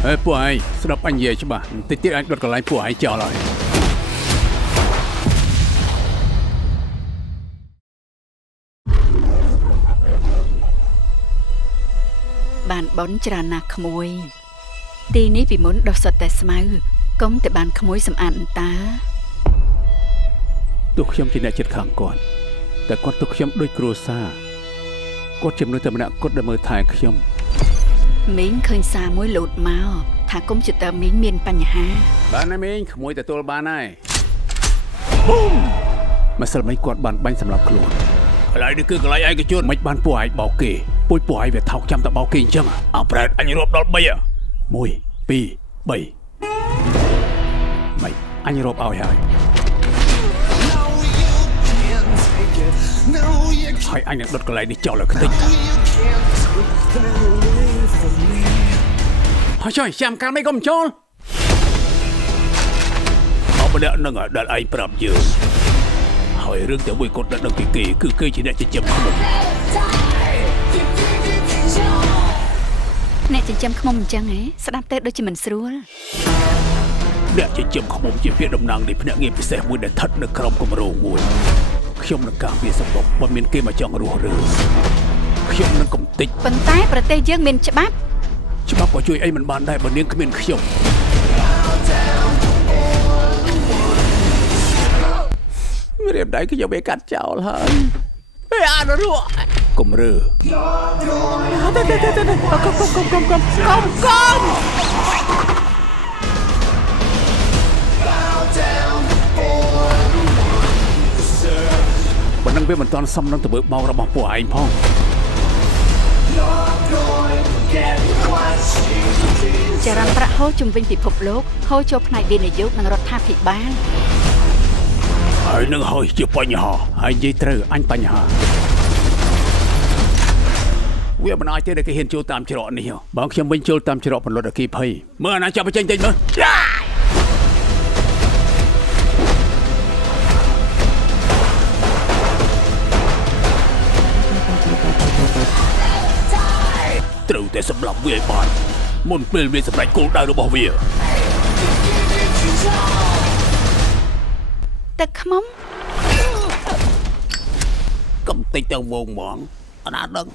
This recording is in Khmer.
ពួកឯងស្ដាប់អញនិយាយច្បាស់តិចទៀតអញដុតកន្លែងពួកឯងចោលហើយបានបនច្រើនណាស់ក្មួយទីនេះពីមុនដុះសុទ្ធតែស្មៅកុំតែបានក្មួយសម្អាតអន្តាទោះខ្ញុំជាអ្នកចិត្តខាងគាត់តែគាត់ទុកខ្ញុំដូចគ្រួសារគាត់ជាមនុស្សតែម្នាក់គត់ដែលមើលថែខ្ញុំមីងឃើញសារមួយលោតមកថាកុំព្យូទ័រមីងមានបញ្ហាបានហើយមីងក្មួយទទួលបានហើយប៊ូមម្សិលមិញគាត់បានបាញ់សម្រាប់ខ្លួនកន្លែងនេះគឺកន្លែងឯកជនមិនបានពួកឯងបោកគេពួកឯងវាថោកចាំតែបោកគេអញ្ចឹងអើប្រែតអញរាប់ដល់3 1 2 3មិនអញរាប់ឲ្យហើយហើយអញនឹងដុតកន្លែងនេះចោលឲ្យខ្ទេចហើយចុយចាំកាលមិនកុំចូលអបអ្នកនឹងដែលឯងប្រាប់យើងហើយរឿងតែមួយគាត់ដែលដឹងពីគេគឺគេជាអ្នកចិញ្ចឹមឃ្មុំអ្នកចិញ្ចឹមឃ្មុំអញ្ចឹងហ៎ស្ដាប់ទៅដូចជាមិនស្រួលអ្នកចិញ្ចឹមឃ្មុំជាពាក្យតំណាងនៃភ្នាក់ងារពិសេសមួយដែលស្ថិតនៅក្រោមគម្រោងមួយខ្ញុំនឹងការពារសម្បុកបើមានគេមកចង់រស់ឬខ្ញុំនឹងកំទេចប៉ុន្តែប្រទេសយើងមានច្បាប់ក៏ជួយអីមិនបានដែរបើនាងគ្មានខ្ញុំរៀបដៃខ្ញុំវាកាត់ចោលហើយអានរੂកុំរើកុំបើនឹងវាមិនតាន់សមនឹងទៅមើលបោករបស់ពួកឯងផងចរន្តប្រាក់ហូរជំវិញពិភពលោកហូរចូលផ្នែកវិនិយោគនិងរដ្ឋាភិបាលហើយនឹងហើយជាបញ្ហាហើយនិយាយត្រូវអញបញ្ហាវាមិនអាចទេដែលគេហ៊ានចូលតាមច្រកនេះបងខ្ញុំវិញចូលតាមច្រកពលរដ្ឋអគិភ័យមើលអាណាចាប់បញ្ចេញតិចមើលត្រូវតែសម្លាប់វាឲ្យបានមុនពេលវាសម្រេចគោលដៅរបស់វាទឹកខ្មុំកំតិចទៅវងហ្មងអត់ដឹង